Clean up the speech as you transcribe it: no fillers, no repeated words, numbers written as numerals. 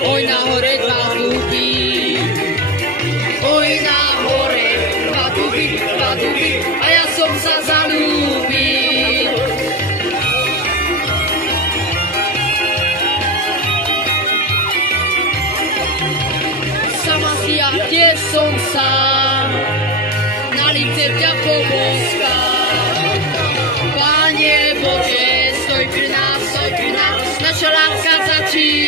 Oj nahore dva duby, oj nahore dva duby, a ja som sa zalúbil. Sama si ja tiež som sám, na lice ťa poboskám. Páne Bože, stoj pri nás, naša láska začína.